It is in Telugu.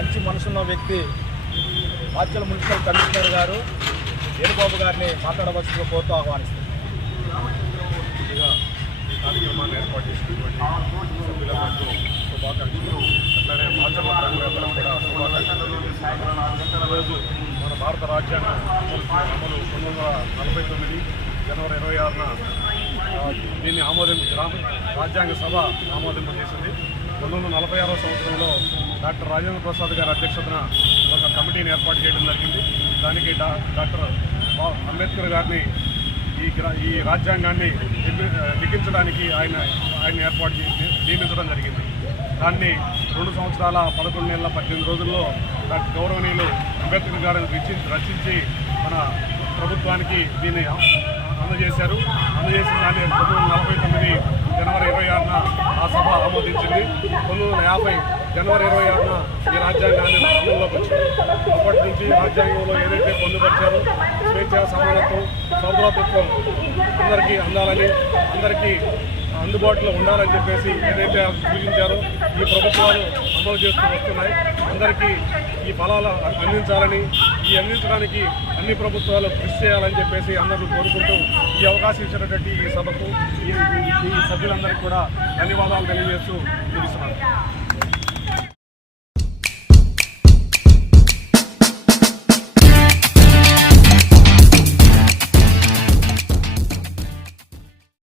మంచి మనసున్న వ్యక్తి మాచల్ మున్సిపల్ కమిషనర్ గారు వేణుబాబు గారిని మాట్లాడవలసిందిగా కోరుతూ ఆహ్వానిస్తున్నారు ఏర్పాటు మన భారత రాజ్యాంగం అమలు పంతొమ్మిది వందల నలభై తొమ్మిది జనవరి ఇరవై ఆరున దీన్ని ఆమోదింపు రాజ్యాంగ సభ ఆమోదింపజేసింది. పంతొమ్మిది వందల నలభై ఆరో సంవత్సరంలో డాక్టర్ రాజేంద్ర ప్రసాద్ గారి అధ్యక్షతన ఒక కమిటీని ఏర్పాటు చేయడం జరిగింది. దానికి డా డాక్టర్ బా- అంబేద్కర్ గారిని ఈ ఈ రాజ్యాంగాన్ని లిఖించడానికి ఆయన ఆయన ఏర్పాటు నియమించడం జరిగింది. దాన్ని రెండు సంవత్సరాల పదకొండు నెలల పద్దెనిమిది రోజుల్లో డాక్టర్ గౌరవనీయులు అంబేద్కర్ గారిని రచి రచించి మన ప్రభుత్వానికి దీన్ని అందజేశారు. అందజేసిన దాన్ని పంతొమ్మిది నలభై తొమ్మిది జనవరి ఇరవై ఆరున ఆ సభ ఆమోదించింది పంతొమ్మిది వందల యాభై జనవరి ఇరవై ఆరున ఈ రాజ్యాంగాన్ని అమల్లోకి వచ్చింది. అప్పటి నుంచి రాజ్యాంగంలో ఏదైతే పొందుపరిచారో స్వేచ్ఛ సమానత్వం సౌభ్రతత్వం అందరికీ అందాలని అందరికీ అందుబాటులో ఉండాలని చెప్పేసి ఏదైతే సూచించారో ఈ ప్రభుత్వాలు అమలు చేస్తూ వస్తున్నాయి. అందరికీ ఈ ఫలాలు అందించాలని ఈ అందించడానికి అన్ని ప్రభుత్వాలు కృషి చేయాలని చెప్పేసి అందరూ కోరుకుంటూ ఈ అవకాశం ఇచ్చినటువంటి ఈ సభకు ఈ ఈ సభ్యులందరికీ కూడా ధన్యవాదాలు తెలియజేస్తూ ముగిస్తున్నాను.